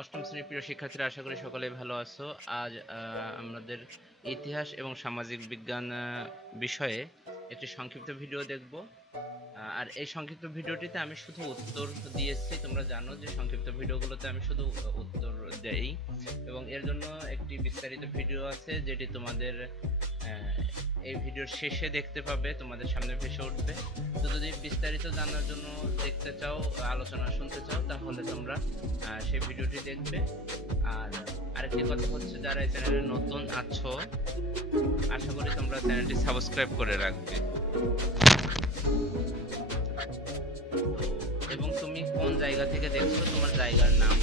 অষ্টম শ্রেণীর প্রিয় শিক্ষার্থীরা, আশা করি সকলেই ভালো আছো। আজ আমাদের ইতিহাস এবং সামাজিক বিজ্ঞান বিষয়ে একটি সংক্ষিপ্ত ভিডিও দেখব। আর এই সংক্ষিপ্ত ভিডিওটিতে আমি শুধু উত্তর দিয়েছি। তোমরা জানো যে সংক্ষিপ্ত ভিডিওগুলোতে আমি শুধু উত্তর দেই, এবং এর জন্য একটি বিস্তারিত ভিডিও আছে যেটি তোমাদের এই ভিডিওর শেষে দেখতে পাবে, তোমাদের সামনে ভেসে উঠবে। তো যদি বিস্তারিত জানার জন্য দেখতে চাও, আলোচনা শুনতে চাও, তাহলে তোমরা সেই ভিডিওটি দেখবে। আর আরেকটি কথা হচ্ছে, যারা এই চ্যানেলে নতুন আছো, আশা করি তোমরা চ্যানেলটি সাবস্ক্রাইব করে রাখবে। এবং তুমি কোন জায়গা থেকে দেখছো, তোমার জায়গার নাম